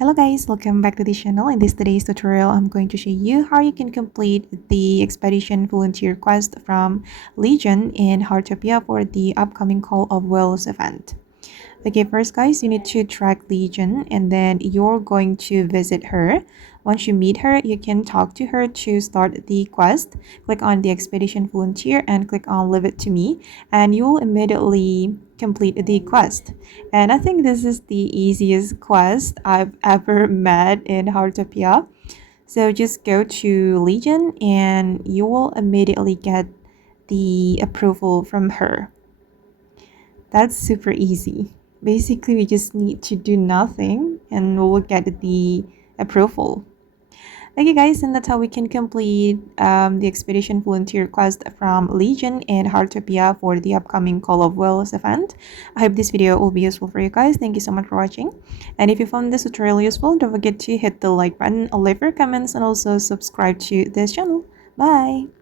Hello guys, welcome back to the channel. In this today's tutorial, I'm going to show you how you can complete the expedition volunteer quest from Li Zhen in Heartopia for the upcoming Call of Whales event. Okay, first guys, you need to track Li Zhen and then you're going to visit her. Once you meet her, you can talk to her to start the quest. Click on the expedition volunteer and click on leave it to me and you will immediately complete the quest. And I think this is the easiest quest I've ever met in Heartopia. So just go to Li Zhen and you will immediately get the approval from her. That's super easy. Basically, we just need to do nothing and we'll get the approval. Okay guys, and that's how we can complete the expedition volunteer quest from Li Zhen and Heartopia for the upcoming Call of Whales event. I hope this video will be useful for you guys. Thank you so much for watching. And if you found this tutorial useful, don't forget to hit the like button, leave your comments, and also subscribe to this channel. Bye!